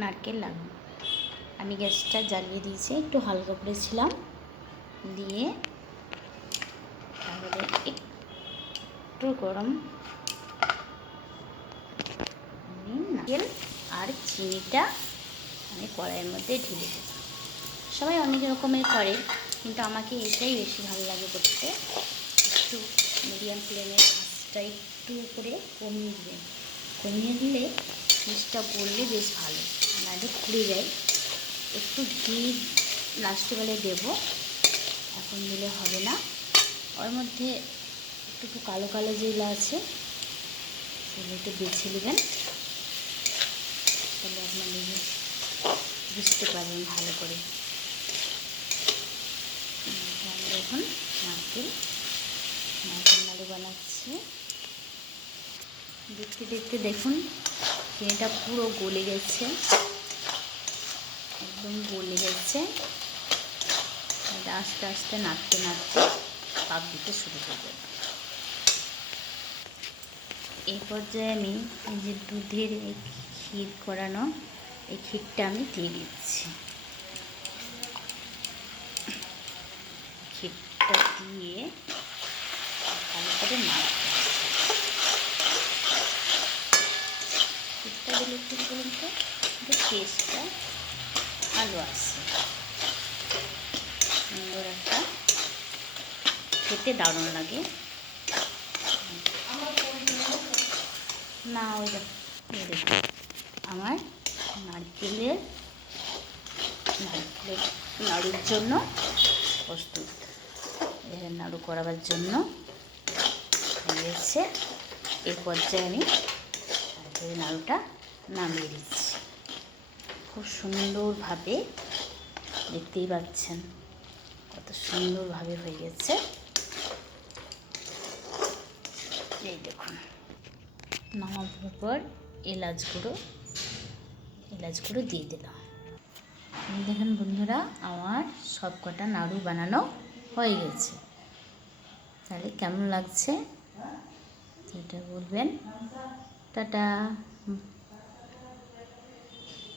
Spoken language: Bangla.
নারকেল লাগানো। আমি গ্যাসটা জ্বালিয়ে দিয়েছি, একটু হালকা করেছিলাম, দিয়ে তারপরে একটু গরম নারকেল আর চিনিটা আমি কড়াইয়ের মধ্যে ঢেলে দেব। সবাই অনেক রকমের করে, কিন্তু আমাকে এটাই বেশি ভালো লাগে করতে। একটু মিডিয়াম ফ্লেমে আঁচটা একটু করে কমিয়ে দিলে জিনিসটা করলে বেশ ভালো, নাহলে পুড়ে যায়। একটু ঘি লাস্টে বেলে দেবো, এখন দিলে হবে না। ওর মধ্যে একটু কালো কালো যেগুলো আছে সেগুলো একটু বেছে নেবেন, তাহলে আপনার বুঝতে পারবেন ভালো করে। এখন নারকেল নাড়ু বানাচ্ছি। দেখতে দেখতে দেখুন চিনিটা পুরো গলে গেছে, একদম গলে গেছে। আস্তে আস্তে নাড়তে নাড়তে পাক দিতে শুরু করে দেব। এই পর্যায়ে আমি এই যে দুধের এই ক্ষীর করানো এই ক্ষীরটা আমি দিয়ে দিচ্ছি। ক্ষীরটা দিয়ে ভালো করে নাড়তে হবে। ক্ষীরটা দিলে একটু বলুন তো টেস্টটা ভালো আসে, সুন্দর একটা খেতে দারুণ লাগে। না ওই দেখুন আমার নারকেলের নাড়ুর জন্য প্রস্তুত। এর নাড়ু করাবার জন্য হয়ে গেছে। এই পর্যায়ে আমি নাড়ুটা নামিয়ে দিচ্ছি। খুব সুন্দরভাবে, দেখতেই পাচ্ছেন কত সুন্দরভাবে হয়ে গেছে। এই দেখুন, নামানোর পর এলাচ গুঁড়ো দিয়ে দিলাম। দেখুন বন্ধুরা, আমার সব কটা নাড়ু বানানো হয়ে গেছে। তাহলে কেমন লাগছে সেটা বলবেন। টাটা।